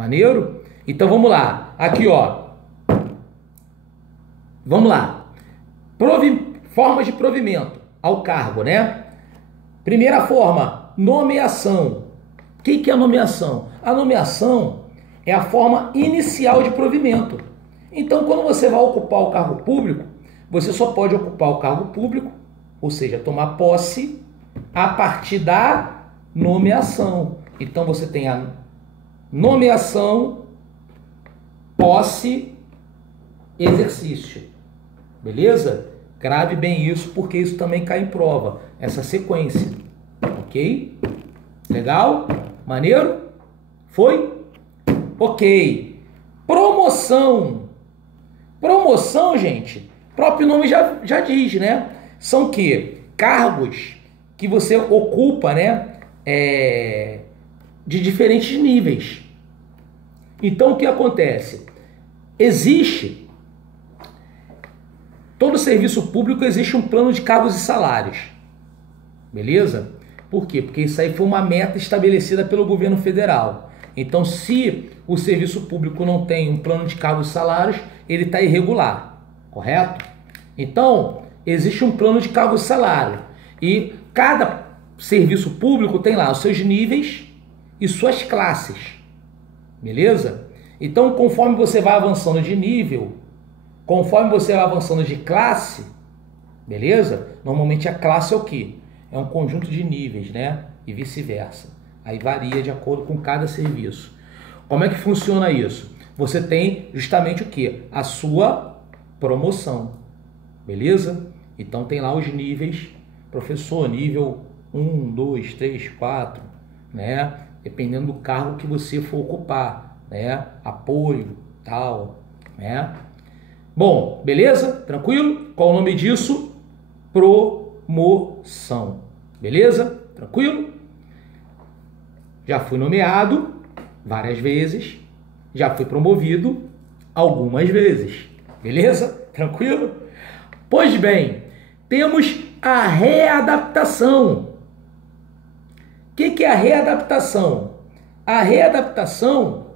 Maneiro? Então vamos lá. Aqui, ó. Vamos lá. Formas de provimento ao cargo, né? Primeira forma, nomeação. O que é a nomeação? A nomeação é a forma inicial de provimento. Então, quando você vai ocupar o cargo público, você só pode ocupar o cargo público, ou seja, tomar posse, a partir da nomeação. Então, você tem a nomeação, posse, exercício. Beleza? Grave bem isso, porque isso também cai em prova. Essa sequência. Ok? Legal? Maneiro? Foi? Ok. Promoção. Promoção, gente, o próprio nome já diz, né? São que cargos que você ocupa, né? De diferentes níveis. Então, o que acontece? Todo serviço público existe um plano de cargos e salários. Beleza? Por quê? Porque isso aí foi uma meta estabelecida pelo governo federal. Então, se o serviço público não tem um plano de cargos e salários, ele está irregular, correto? Então, existe um plano de cargos e salário. E cada serviço público tem lá os seus níveis e suas classes. Beleza? Então, conforme você vai avançando de nível, conforme você vai avançando de classe, beleza? Normalmente a classe é o quê? É um conjunto de níveis, né? E vice-versa. Aí varia de acordo com cada serviço. Como é que funciona isso? Você tem justamente o quê? A sua promoção. Beleza? Então tem lá os níveis. Professor, nível 1, 2, 3, 4, né? Dependendo do cargo que você for ocupar, né? Apoio, tal, né? Bom, beleza? Tranquilo? Qual o nome disso? Promoção. Beleza? Tranquilo? Já fui nomeado várias vezes, já fui promovido algumas vezes. Beleza? Tranquilo? Pois bem, temos a readaptação. O que é a readaptação? A readaptação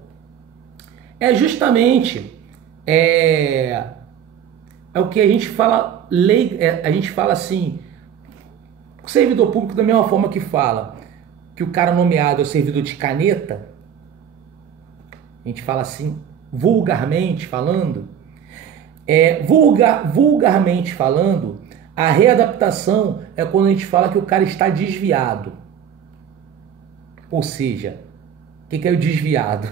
é justamente o que a gente fala, a gente fala assim, o servidor público da mesma forma que fala que o cara nomeado é o servidor de caneta, a gente fala assim, vulgarmente falando, vulgarmente falando, a readaptação é quando a gente fala que o cara está desviado. Ou seja, o que é o desviado?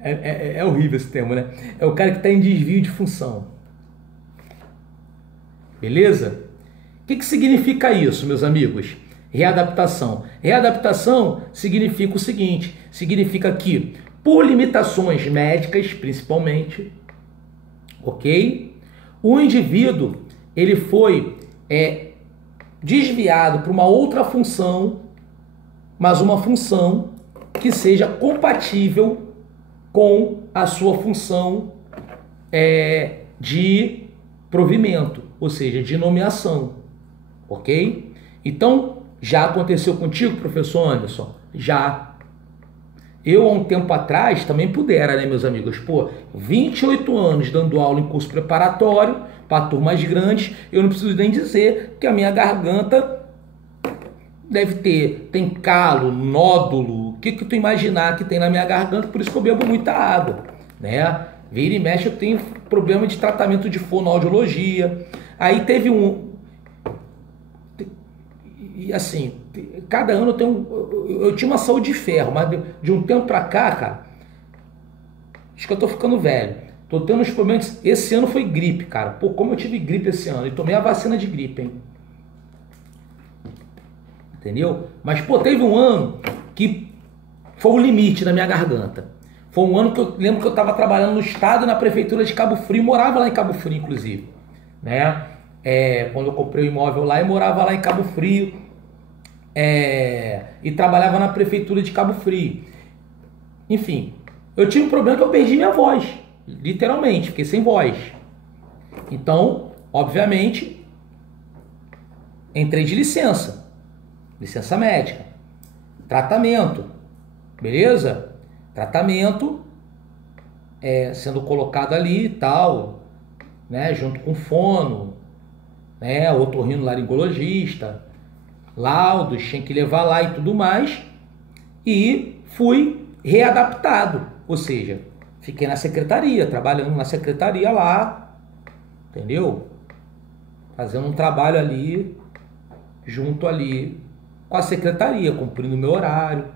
É horrível esse termo, né? É o cara que está em desvio de função. Beleza? O que significa isso, meus amigos? Readaptação. Readaptação significa o seguinte, significa que, por limitações médicas, principalmente, ok? O indivíduo, ele foi desviado para uma outra função, mas uma função que seja compatível com a sua função de provimento, ou seja, de nomeação, ok? Então, já aconteceu contigo, professor Anderson? Já. Eu, há um tempo atrás, também pudera, né, meus amigos? Pô, 28 anos dando aula em curso preparatório para turmas grandes, eu não preciso nem dizer que a minha garganta tem calo, nódulo, o que tu imaginar que tem na minha garganta, por isso que eu bebo muita água, né? Vira e mexe, eu tenho problema de tratamento de fonoaudiologia. Aí teve e assim, cada ano eu tinha uma saúde de ferro, mas de um tempo pra cá, cara, acho que eu tô ficando velho. Tô tendo uns problemas. Esse ano foi gripe, cara. Pô, como eu tive gripe esse ano. E tomei a vacina de gripe, hein? Entendeu? Mas, pô, teve um ano que foi o limite na minha garganta. Foi um ano que eu lembro que eu tava trabalhando no estado, na prefeitura de Cabo Frio. Morava lá em Cabo Frio, inclusive. Né? Quando eu comprei o imóvel lá, eu morava lá em Cabo Frio. E trabalhava na prefeitura de Cabo Frio. Enfim, eu tive um problema que eu perdi minha voz. Literalmente, fiquei sem voz. Então, obviamente, entrei de licença médica, tratamento, beleza? tratamento sendo colocado ali e tal, né, junto com fono, né, otorrinolaringologista, laudos, tinha que levar lá e tudo mais, e fui readaptado, ou seja, fiquei na secretaria, trabalhando na secretaria lá, entendeu? Fazendo um trabalho ali, junto ali com a secretaria, cumprindo o meu horário.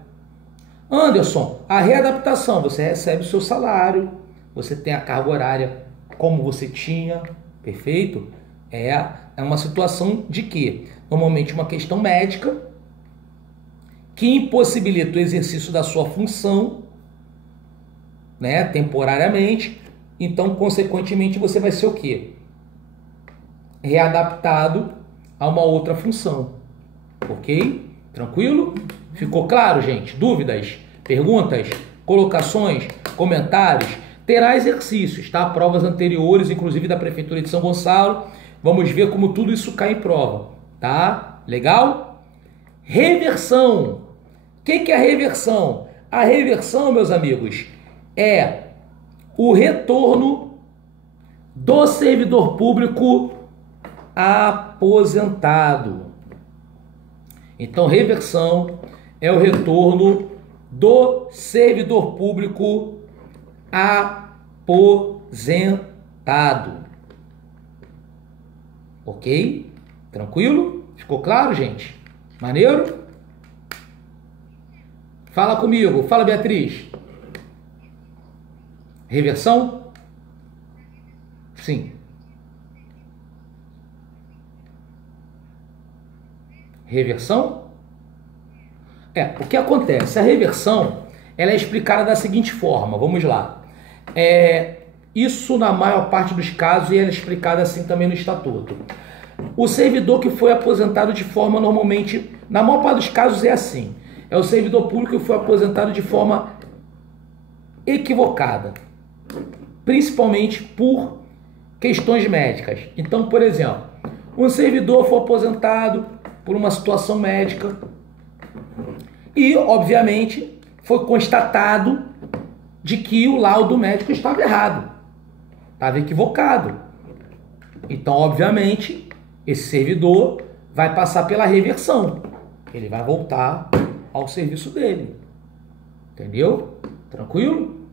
Anderson, a readaptação, você recebe o seu salário, você tem a carga horária como você tinha, perfeito? É uma situação de quê? Normalmente uma questão médica que impossibilita o exercício da sua função, né, temporariamente. Então, consequentemente, você vai ser o quê? Readaptado a uma outra função. Ok? Tranquilo? Ficou claro, gente? Dúvidas? Perguntas? Colocações? Comentários? Terá exercícios, tá? Provas anteriores, inclusive da Prefeitura de São Gonçalo. Vamos ver como tudo isso cai em prova, tá? Legal? Reversão. O que é a reversão? A reversão, meus amigos, é o retorno do servidor público aposentado. Então, reversão é o retorno do servidor público aposentado. Ok? Tranquilo? Ficou claro, gente? Maneiro? Fala comigo. Fala, Beatriz. Reversão? Sim. Reversão? O que acontece? A reversão, ela é explicada da seguinte forma, vamos lá. Isso na maior parte dos casos, e ela é explicada assim também no estatuto. O servidor que foi aposentado de forma normalmente, na maior parte dos casos é assim, é o servidor público que foi aposentado de forma equivocada, principalmente por questões médicas. Então, por exemplo, um servidor foi aposentado por uma situação médica e, obviamente, foi constatado de que o laudo médico estava errado, estava equivocado. Então, obviamente, esse servidor vai passar pela reversão. Ele vai voltar ao serviço dele. Entendeu? Tranquilo?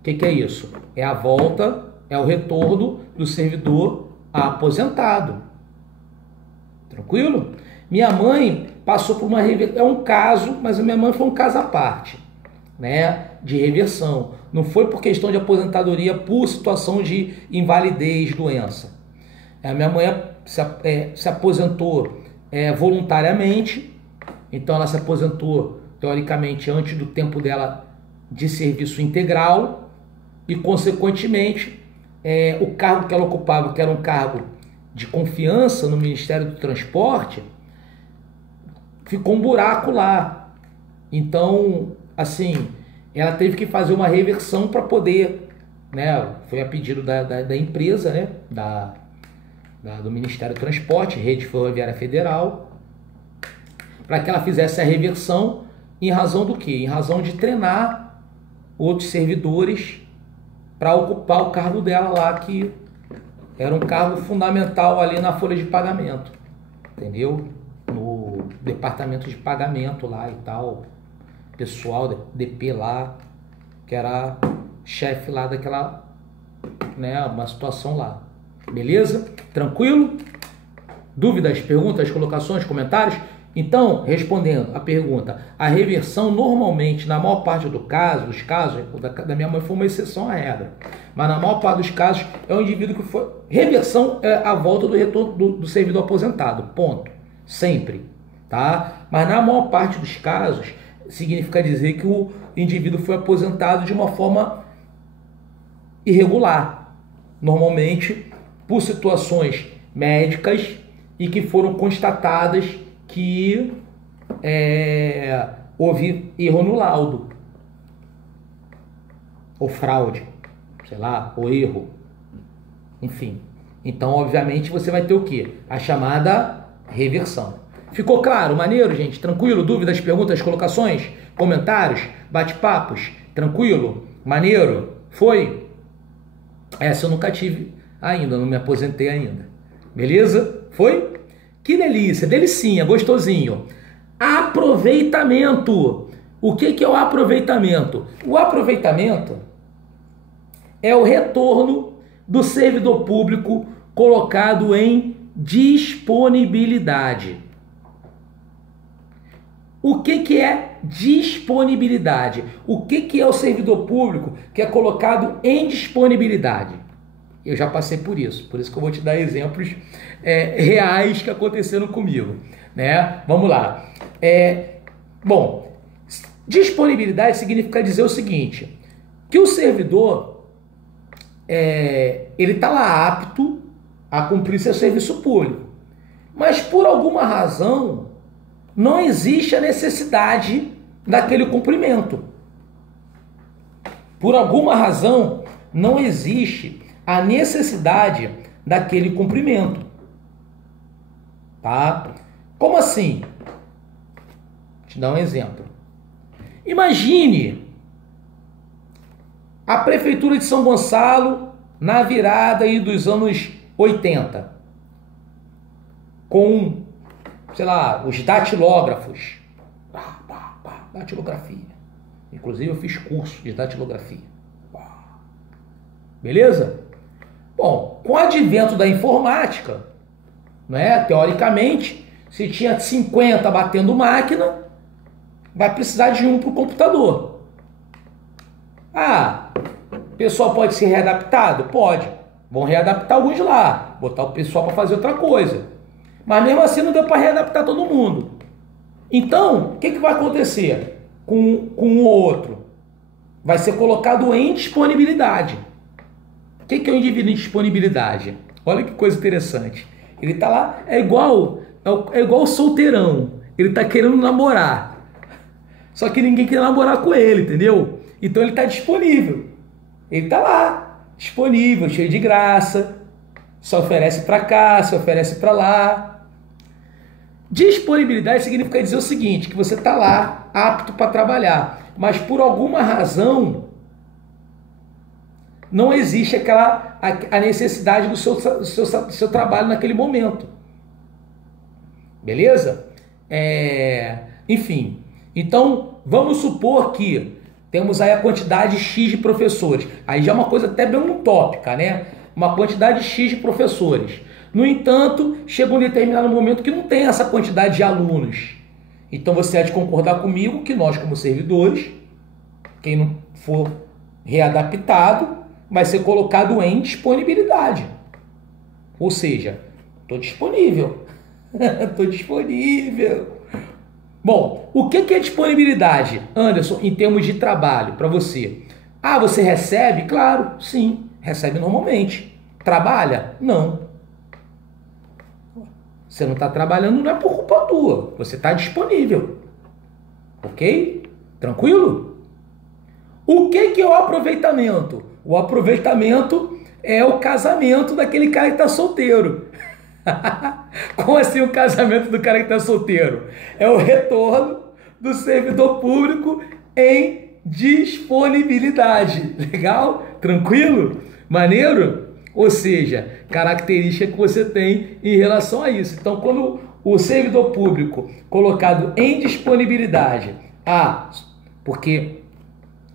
O que é isso? É a volta, é o retorno do servidor aposentado. Tranquilo? Minha mãe passou por uma reversão. É um caso, mas a minha mãe foi um caso à parte, né, de reversão. Não foi por questão de aposentadoria, por situação de invalidez, doença. A minha mãe se aposentou voluntariamente, então ela se aposentou, teoricamente, antes do tempo dela de serviço integral e, consequentemente, o cargo que ela ocupava, que era um cargo de confiança no Ministério do Transporte, ficou um buraco lá. Então, assim, ela teve que fazer uma reversão para poder, né, foi a pedido da empresa, né, do Ministério do Transporte, Rede Ferroviária Federal, para que ela fizesse a reversão em razão do quê? Em razão de treinar outros servidores para ocupar o cargo dela lá, que era um cargo fundamental ali na folha de pagamento, entendeu? No departamento de pagamento lá e tal, pessoal DP lá, que era chefe lá daquela, né, uma situação lá. Beleza? Tranquilo? Dúvidas, perguntas, colocações, comentários? Então, respondendo a pergunta, a reversão normalmente, na maior parte dos casos, da minha mãe foi uma exceção à regra, mas na maior parte dos casos é um indivíduo que foi... Reversão é a volta do retorno do servidor aposentado, ponto. Sempre, tá? Mas na maior parte dos casos, significa dizer que o indivíduo foi aposentado de uma forma irregular, normalmente por situações médicas e que foram constatadas que houve erro no laudo, ou fraude, sei lá, ou erro, enfim. Então, obviamente, você vai ter o quê? A chamada reversão. Ficou claro? Maneiro, gente? Tranquilo? Dúvidas, perguntas, colocações, comentários, bate-papos? Tranquilo? Maneiro? Foi? Essa eu nunca tive ainda, não me aposentei ainda. Beleza? Foi? Que delícia, delicinha, gostosinho. Aproveitamento. O que é o aproveitamento? O aproveitamento é o retorno do servidor público colocado em disponibilidade. O que é disponibilidade? O que é o servidor público que é colocado em disponibilidade? Eu já passei por isso que eu vou te dar exemplos reais que aconteceram comigo, né? Vamos lá. Bom, disponibilidade significa dizer o seguinte, que o servidor ele está lá apto a cumprir seu serviço público, mas por alguma razão não existe a necessidade daquele cumprimento. Por alguma razão não existe a necessidade daquele cumprimento. Tá? Como assim? Vou te dar um exemplo. Imagine a Prefeitura de São Gonçalo na virada aí dos anos 80, com, sei lá, os datilógrafos. Datilografia. Inclusive eu fiz curso de datilografia. Beleza? Bom, com o advento da informática, né, teoricamente, se tinha 50 batendo máquina, vai precisar de um para o computador. O pessoal pode ser readaptado? Pode. Vão readaptar alguns lá, botar o pessoal para fazer outra coisa. Mas mesmo assim não deu para readaptar todo mundo. Então, o que vai acontecer com um ou outro? Vai ser colocado em disponibilidade. O que é o indivíduo em disponibilidade? Olha que coisa interessante. Ele está lá, é igual o solteirão. Ele está querendo namorar. Só que ninguém quer namorar com ele, entendeu? Então ele está disponível. Ele está lá, disponível, cheio de graça. Se oferece para cá, se oferece para lá. Disponibilidade significa dizer o seguinte, que você está lá, apto para trabalhar. Mas por alguma razão, não existe a necessidade do seu trabalho naquele momento. Beleza? Enfim, então vamos supor que temos aí a quantidade X de professores. Aí já é uma coisa até bem utópica, né? Uma quantidade X de professores. No entanto, chega um determinado momento que não tem essa quantidade de alunos. Então você há de concordar comigo que nós, como servidores, quem não for readaptado, vai ser colocado em disponibilidade. Ou seja, estou disponível. Estou disponível. Bom, o que é disponibilidade, Anderson, em termos de trabalho para você? Você recebe? Claro, sim, recebe normalmente. Trabalha? Não. Você não está trabalhando, não é por culpa tua. Você está disponível. Ok? Tranquilo? O que é o aproveitamento? O aproveitamento é o casamento daquele cara que está solteiro. Como assim o casamento do cara que está solteiro? É o retorno do servidor público em disponibilidade. Legal? Tranquilo? Maneiro? Ou seja, característica que você tem em relação a isso. Então, quando o servidor público colocado em disponibilidade, porque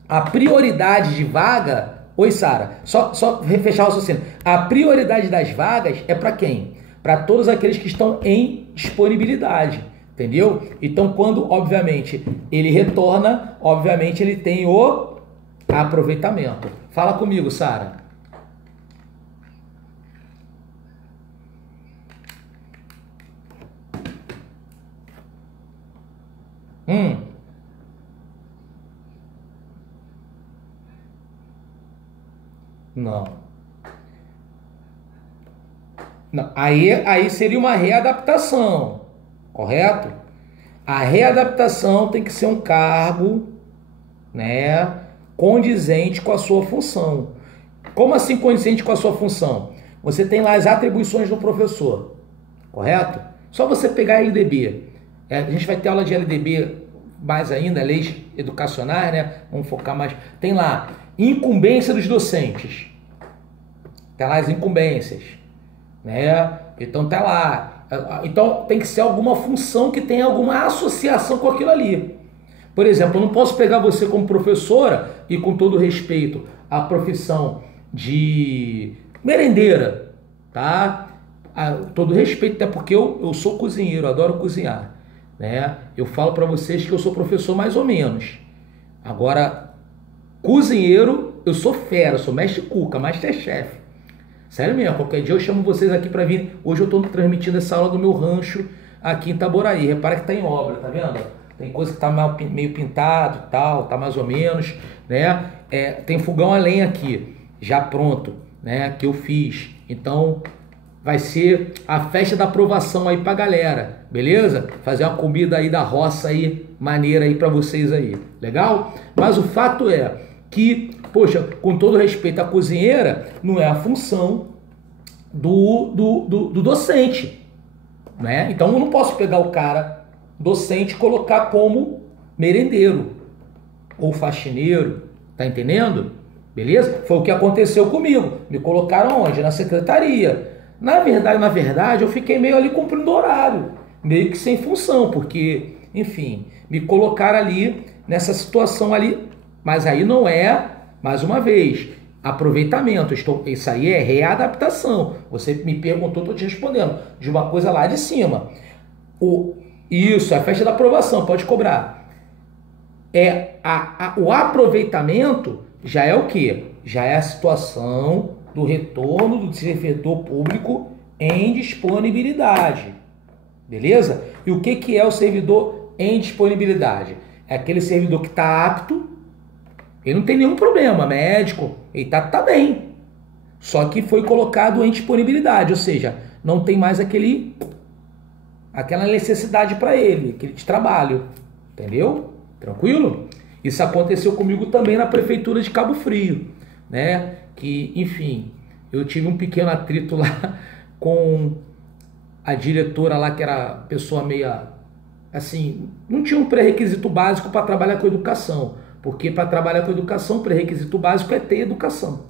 a prioridade de vaga... Oi, Sara, só fechar o raciocínio. A prioridade das vagas é para quem? Para todos aqueles que estão em disponibilidade, entendeu? Então, quando, obviamente, ele retorna, obviamente, ele tem o aproveitamento. Fala comigo, Sara. Não. Não. Aí seria uma readaptação, correto? A readaptação tem que ser um cargo, né, condizente com a sua função. Como assim condizente com a sua função? Você tem lá as atribuições do professor, correto? Só você pegar a LDB. A gente vai ter aula de LDB mais ainda, leis educacionais, né? Vamos focar mais. Tem lá, incumbência dos docentes. Tem lá as incumbências, né? Então tá lá. Então tem que ser alguma função que tenha alguma associação com aquilo ali. Por exemplo, eu não posso pegar você como professora e, com todo respeito, a profissão de merendeira, tá? Todo respeito, até porque eu sou cozinheiro, adoro cozinhar, né? Eu falo para vocês que eu sou professor mais ou menos. Agora, cozinheiro, eu sou fera, sou mestre cuca, masterchef. Sério mesmo, qualquer dia eu chamo vocês aqui para vir. Hoje eu estou transmitindo essa aula do meu rancho aqui em Itaboraí. Repara que está em obra, tá vendo? Tem coisa que está meio pintado e tal, tá mais ou menos, né? Tem fogão a lenha aqui, já pronto, né? Que eu fiz. Então vai ser a festa da aprovação aí pra galera, beleza? Fazer uma comida aí da roça aí, maneira aí para vocês aí, legal? Mas o fato é que, poxa, com todo respeito à cozinheira, não é a função do docente, né? Então eu não posso pegar o cara docente e colocar como merendeiro ou faxineiro, tá entendendo? Beleza? Foi o que aconteceu comigo. Me colocaram onde? Na secretaria. Na verdade, eu fiquei meio ali cumprindo horário, meio que sem função, porque, enfim, me colocaram ali nessa situação ali, mas aí não é, mais uma vez, aproveitamento. Isso aí é readaptação. Você me perguntou, estou te respondendo, de uma coisa lá de cima. Isso, é a festa da aprovação, pode cobrar. O aproveitamento já é o quê? Já é a situação do retorno do servidor público em disponibilidade. Beleza? E o que é o servidor em disponibilidade? É aquele servidor que está apto, ele não tem nenhum problema, médico, ele tá bem. Só que foi colocado em disponibilidade, ou seja, não tem mais aquela necessidade para ele, aquele de trabalho. Entendeu? Tranquilo? Isso aconteceu comigo também na prefeitura de Cabo Frio, né? Que, enfim, eu tive um pequeno atrito lá com a diretora lá, que era pessoa meia, assim, não tinha um pré-requisito básico para trabalhar com educação, porque para trabalhar com educação, o pré-requisito básico é ter educação,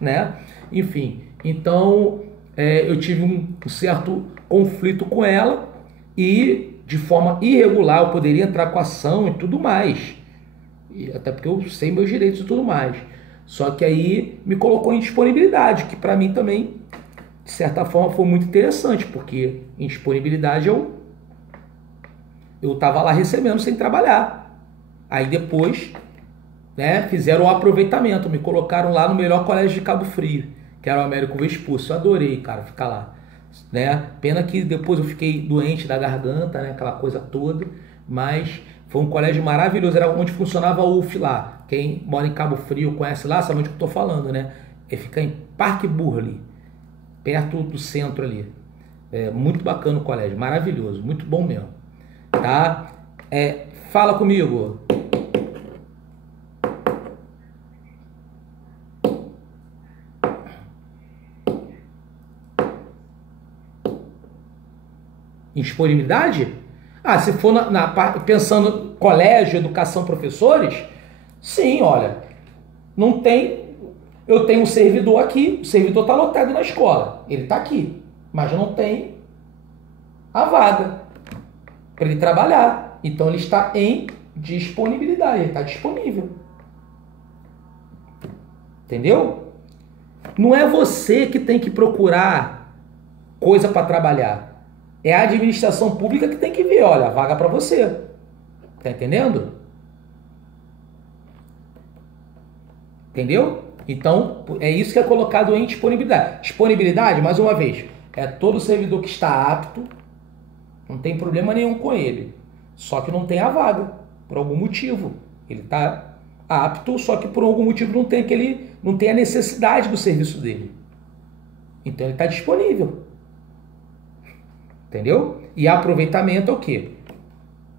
né? Enfim, então eu tive um certo conflito com ela e, de forma irregular, eu poderia entrar com ação e tudo mais, até porque eu sei meus direitos e tudo mais. Só que aí me colocou em disponibilidade, que para mim também, de certa forma, foi muito interessante, porque em disponibilidade eu estava lá recebendo sem trabalhar. Aí depois, né, fizeram o aproveitamento, me colocaram lá no melhor colégio de Cabo Frio, que era o Américo Vespucci. Eu adorei, cara, ficar lá, né? Pena que depois eu fiquei doente da garganta, né, aquela coisa toda, mas foi um colégio maravilhoso, era onde funcionava a UF lá. Quem mora em Cabo Frio, conhece lá, sabe onde eu estou falando, né? Fica em Parque Burley, perto do centro ali. É muito bacana o colégio, maravilhoso, muito bom mesmo. Tá? Fala comigo. Disponibilidade? Se for pensando colégio, educação, professores, sim, olha, não tem. Eu tenho um servidor aqui, o servidor está lotado na escola, ele está aqui, mas não tem a vaga para ele trabalhar. Então ele está em disponibilidade, ele está disponível. Entendeu? Não é você que tem que procurar coisa para trabalhar. É a administração pública que tem que ver, olha, a vaga para você. Tá entendendo? Entendeu? Então, é isso que é colocado em disponibilidade. Disponibilidade, mais uma vez, é todo servidor que está apto, não tem problema nenhum com ele. Só que não tem a vaga, por algum motivo. Ele está apto, só que por algum motivo não tem a necessidade do serviço dele. Então ele está disponível. Entendeu? E aproveitamento é o quê?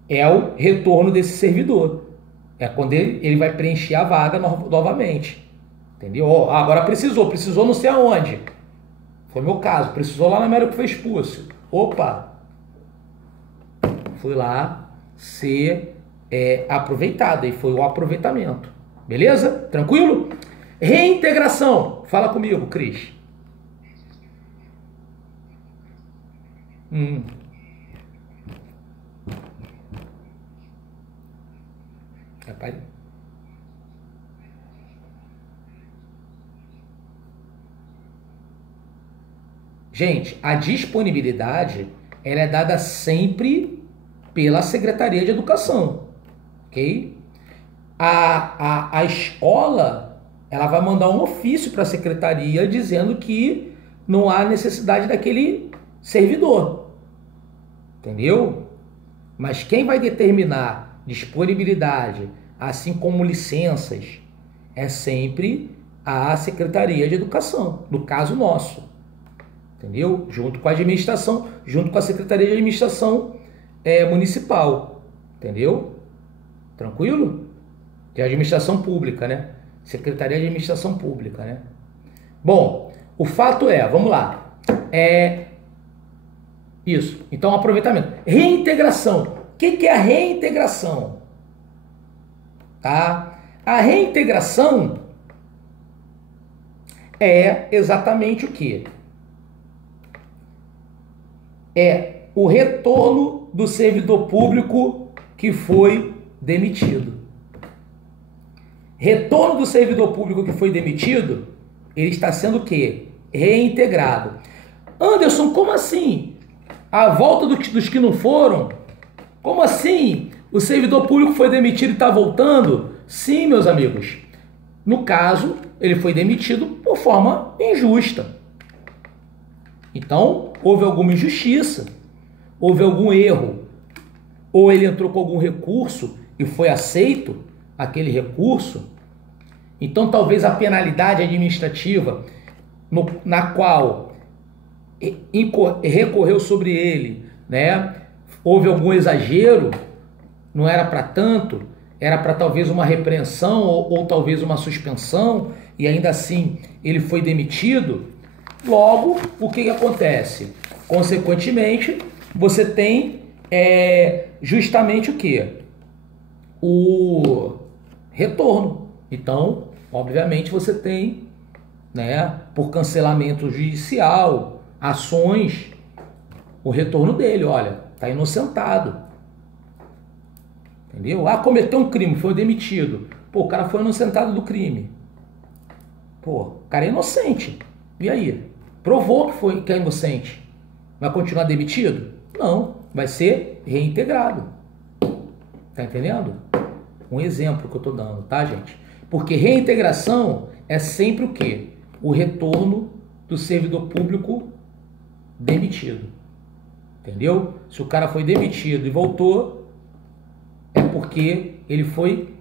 É o retorno desse servidor. É quando ele vai preencher a vaga novamente. Entendeu? Agora precisou não sei aonde. Foi meu caso, precisou lá na Américo Vespucci. Opa! Fui lá ser aproveitada, e foi o aproveitamento. Beleza? Tranquilo? Reintegração. Fala comigo, Cris. Hum. Rapaz. Gente, a disponibilidade ela é dada sempre pela Secretaria de Educação, ok? A escola ela vai mandar um ofício para a secretaria dizendo que não há necessidade daquele servidor, entendeu? Mas quem vai determinar disponibilidade, assim como licenças, é sempre a Secretaria de Educação, no caso nosso, entendeu? Junto com a administração, junto com a Secretaria de Administração Municipal, entendeu? Tranquilo? De administração pública, né? Secretaria de Administração Pública, né? Bom, o fato vamos lá, isso, então aproveitamento. Reintegração. O que é a reintegração? Tá? A reintegração é exatamente o que? É o retorno do servidor público que foi demitido. Retorno do servidor público que foi demitido, ele está sendo o quê? Reintegrado. Anderson, como assim? A volta dos que não foram? Como assim? O servidor público foi demitido e está voltando? Sim, meus amigos. No caso, ele foi demitido por forma injusta. Então, houve alguma injustiça, houve algum erro, ou ele entrou com algum recurso e foi aceito aquele recurso. Então, talvez a penalidade administrativa na qual recorreu sobre ele, né? Houve algum exagero, não era para tanto, era para talvez uma repreensão ou talvez uma suspensão, e ainda assim ele foi demitido. Logo, o que acontece? Consequentemente, você tem justamente o quê? O retorno. Então, obviamente, você tem, né, por cancelamento judicial, ações, o retorno dele. Olha, está inocentado. Entendeu? Ah, cometeu um crime, foi demitido. Pô, o cara foi inocentado do crime. Pô, o cara é inocente. E aí? Provou que é inocente. Vai continuar demitido? Não, vai ser reintegrado. Tá entendendo? Um exemplo que eu tô dando, tá, gente? Porque reintegração é sempre o quê? O retorno do servidor público demitido. Entendeu? Se o cara foi demitido e voltou, é porque ele foi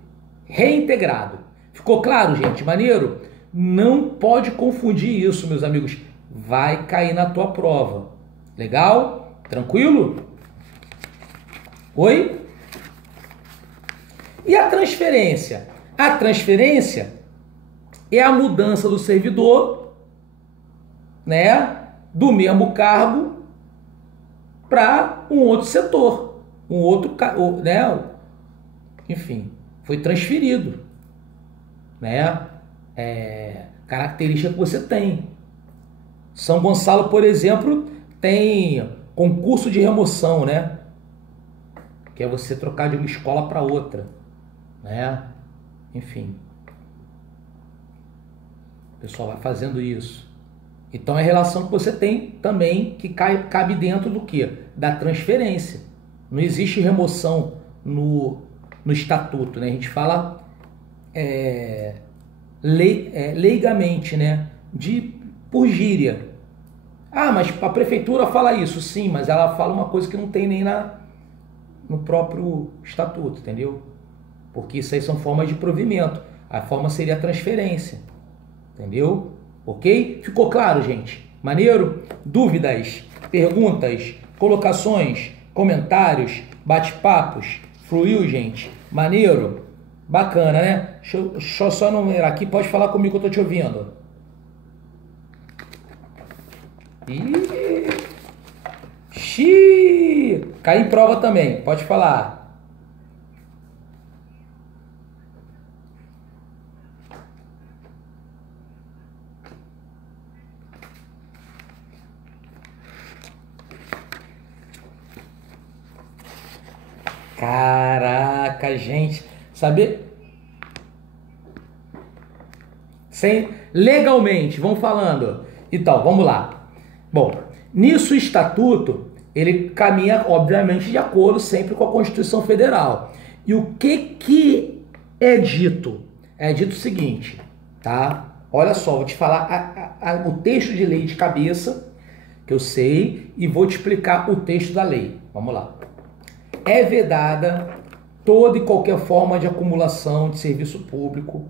reintegrado. Ficou claro, gente? Maneiro? Não pode confundir isso, meus amigos. Vai cair na tua prova. Legal? Tranquilo? Oi? E a transferência? A transferência é a mudança do servidor, né, do mesmo cargo para um outro setor, um outro, né, enfim, foi transferido, né, característica que você tem. São Gonçalo, por exemplo, tem concurso de remoção, né, que é você trocar de uma escola para outra, né, enfim. O pessoal vai fazendo isso. Então é a relação que você tem também que cabe dentro do quê? Da transferência. Não existe remoção no estatuto, né? A gente fala leigamente, né? Por gíria. Ah, mas a prefeitura fala isso. Sim, mas ela fala uma coisa que não tem nem no próprio estatuto, entendeu? Porque isso aí são formas de provimento. A forma seria a transferência. Entendeu? Ok? Ficou claro, gente? Maneiro? Dúvidas, perguntas, colocações, comentários, bate-papos? Fluiu, gente? Maneiro? Bacana, né? Deixa eu só numerar aqui. Pode falar comigo que eu tô te ouvindo. Xiii! Cai em prova também. Pode falar. Caraca, gente. Saber... Legalmente, vamos falando. Então, vamos lá. Bom, nisso o estatuto, ele caminha, obviamente, de acordo sempre com a Constituição Federal. E o que é dito? É dito o seguinte, tá? Olha só, vou te falar o texto de lei de cabeça, que eu sei, e vou te explicar o texto da lei. Vamos lá. É vedada toda e qualquer forma de acumulação de serviço público,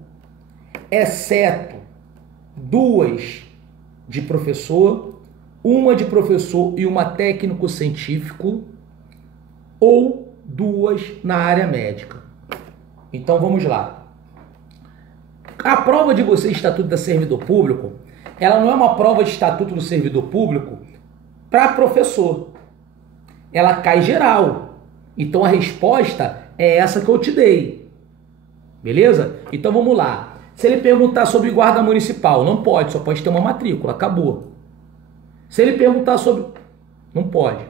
exceto 2 de professor, uma de professor e uma técnico científico, ou 2 na área médica. Então vamos lá. A prova de você Estatuto do Servidor Público, ela não é uma prova de Estatuto do Servidor Público para professor. Ela cai geral. Então a resposta é essa que eu te dei. Beleza? Então vamos lá. Se ele perguntar sobre guarda municipal, não pode, só pode ter uma matrícula, acabou. Se ele perguntar sobre... Não pode.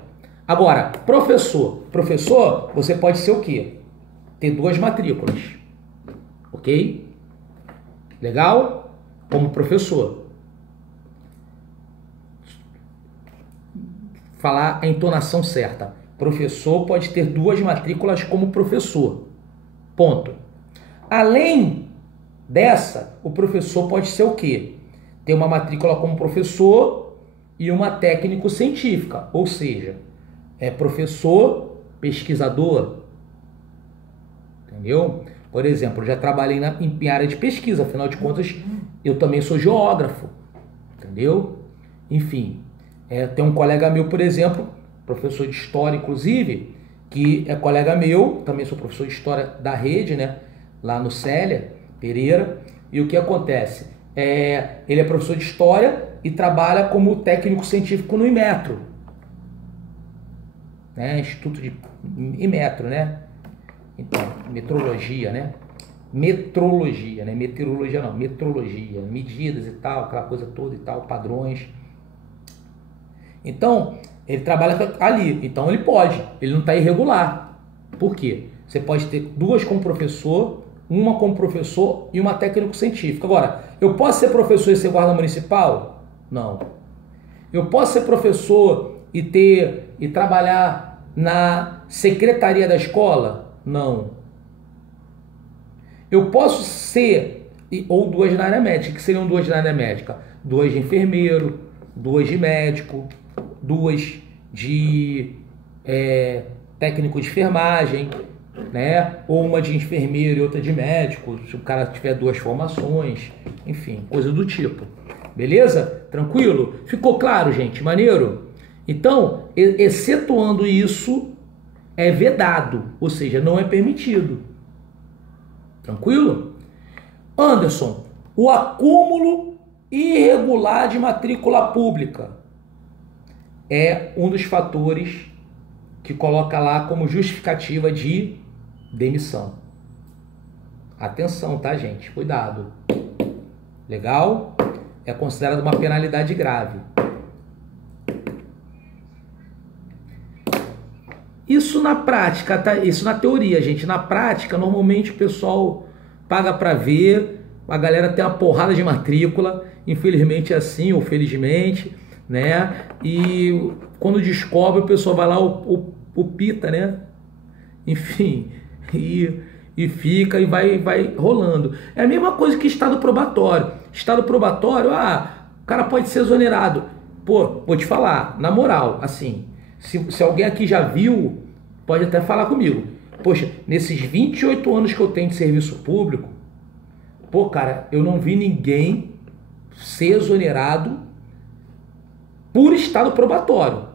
Agora, professor. Professor, você pode ser o quê? Ter 2 matrículas. Ok? Legal? Como professor. Falar a entonação certa. Professor pode ter 2 matrículas como professor. Ponto. Além dessa, o professor pode ser o quê? Ter uma matrícula como professor e uma técnico científica, ou seja, é professor, pesquisador, entendeu? Por exemplo, eu já trabalhei em área de pesquisa, afinal de contas, eu também sou geógrafo, entendeu? Enfim, tem um colega meu, por exemplo, professor de história, inclusive, que é colega meu, também sou professor de história da rede, né? Lá no Célia Pereira, e o que acontece? Ele é professor de história e trabalha como técnico científico no Inmetro, né? Instituto de Inmetro, né? Então, metrologia, né? Metrologia, né? Meteorologia não, metrologia, medidas e tal, aquela coisa toda e tal, padrões. Então, ele trabalha ali, então ele pode, ele não está irregular. Por quê? Você pode ter 2 como professor, uma como professor e uma técnico científico. Agora, eu posso ser professor e ser guarda municipal? Não. Eu posso ser professor e trabalhar na secretaria da escola? Não. Eu posso ser, ou 2 na área médica. O que seriam 2 na área médica? 2 de enfermeiro, 2 de médico, 2 de técnico de enfermagem, né? Ou uma de enfermeiro e outra de médico, se o cara tiver 2 formações, enfim, coisa do tipo. Beleza? Tranquilo? Ficou claro, gente? Maneiro? Então, excetuando isso, é vedado, ou seja, não é permitido. Tranquilo? Anderson, o acúmulo irregular de matrícula pública é um dos fatores que coloca lá como justificativa de demissão. Atenção, tá, gente? Cuidado. Legal? É considerado uma penalidade grave. Isso na prática, tá? Isso na teoria, gente. Na prática, normalmente o pessoal paga para ver, a galera tem uma porrada de matrícula, infelizmente é assim, ou felizmente, né? E quando descobre, o pessoal vai lá, o pita, né? Enfim, e fica e vai rolando. É a mesma coisa que estado probatório. Estado probatório, o cara pode ser exonerado. Pô, vou te falar, na moral, assim, se alguém aqui já viu, pode até falar comigo. Poxa, nesses 28 anos que eu tenho de serviço público, pô, cara, eu não vi ninguém ser exonerado por estado probatório.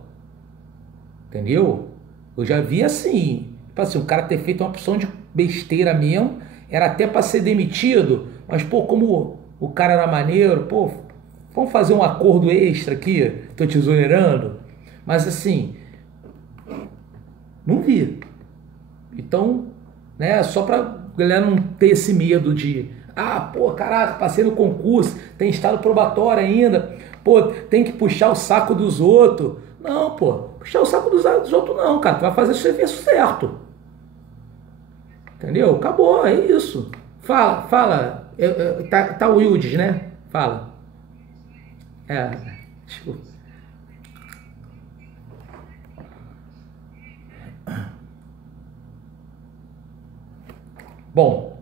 Entendeu? Eu já vi assim, tipo assim, o cara ter feito uma opção de besteira mesmo, era até para ser demitido, mas pô, como o cara era maneiro, pô, vamos fazer um acordo extra aqui, tô te exonerando. Mas assim, não vi. Então, né, só pra galera não ter esse medo de, pô, caraca, passei no concurso, tem estado probatório ainda, pô, tem que puxar o saco dos outros. Não, pô, puxar o saco dos outros não, cara, tu vai fazer o serviço certo. Entendeu? Acabou, é isso. Fala, fala. Tá o Wildes, né? Fala. É, desculpa. Bom,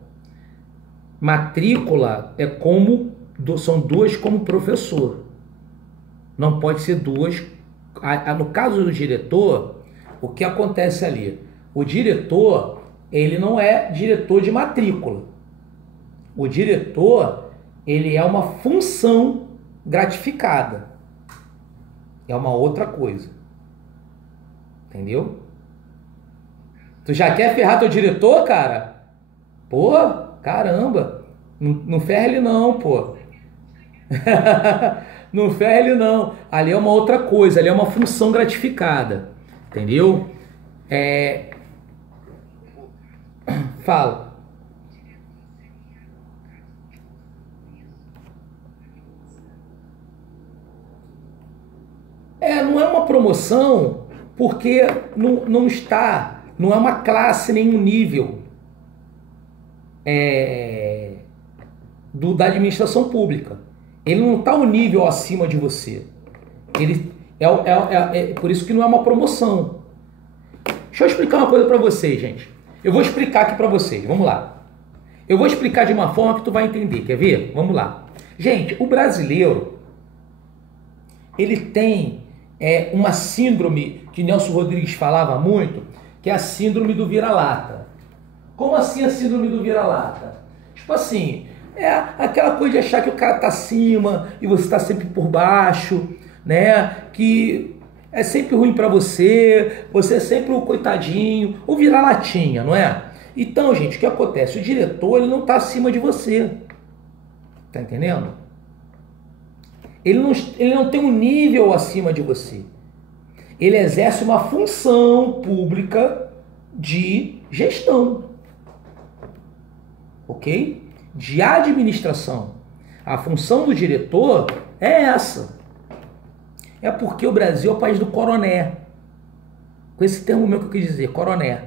matrícula é como são duas como professor. Não pode ser duas. No caso do diretor, o que acontece ali? O diretor, ele não é diretor de matrícula. O diretor, ele é uma função gratificada. É uma outra coisa. Entendeu? Tu já quer ferrar teu diretor, cara? Pô, caramba. Não ferra ele não, pô. Não ferra ele não. Ali é uma outra coisa, ali é uma função gratificada. Entendeu? Fala. Não é uma promoção porque não está, não é uma classe, nenhum nível da administração pública. Ele não está um nível acima de você. Ele por isso que não é uma promoção. Deixa eu explicar uma coisa para vocês, gente. Eu vou explicar aqui para vocês. Vamos lá. Eu vou explicar de uma forma que tu vai entender. Quer ver? Vamos lá. Gente, o brasileiro, ele tem uma síndrome que Nelson Rodrigues falava muito, que é a síndrome do vira-lata. Como assim a síndrome do vira-lata? Tipo assim, é aquela coisa de achar que o cara tá acima e você tá sempre por baixo, né? Que é sempre ruim para você, você é sempre o coitadinho, o vira-latinha, não é? Então, gente, o que acontece? O diretor, ele não tá acima de você. Tá entendendo? Ele não tem um nível acima de você. Ele exerce uma função pública de gestão. Ok? De administração. A função do diretor é essa. É porque o Brasil é o país do coroné. Com esse termo meu que eu quis dizer, coroné.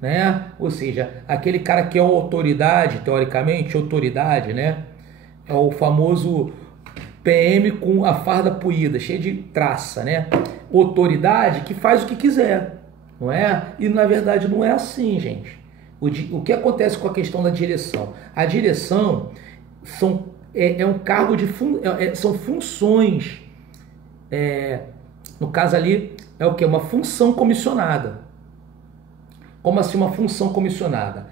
Né? Ou seja, aquele cara que é autoridade, teoricamente, autoridade, né? É o famoso PM com a farda puída, cheia de traça, né? Autoridade que faz o que quiser, não é? E na verdade não é assim, gente. O que acontece com a questão da direção? A direção é um cargo de são funções. No caso ali é o que? Uma função comissionada. Como assim uma função comissionada?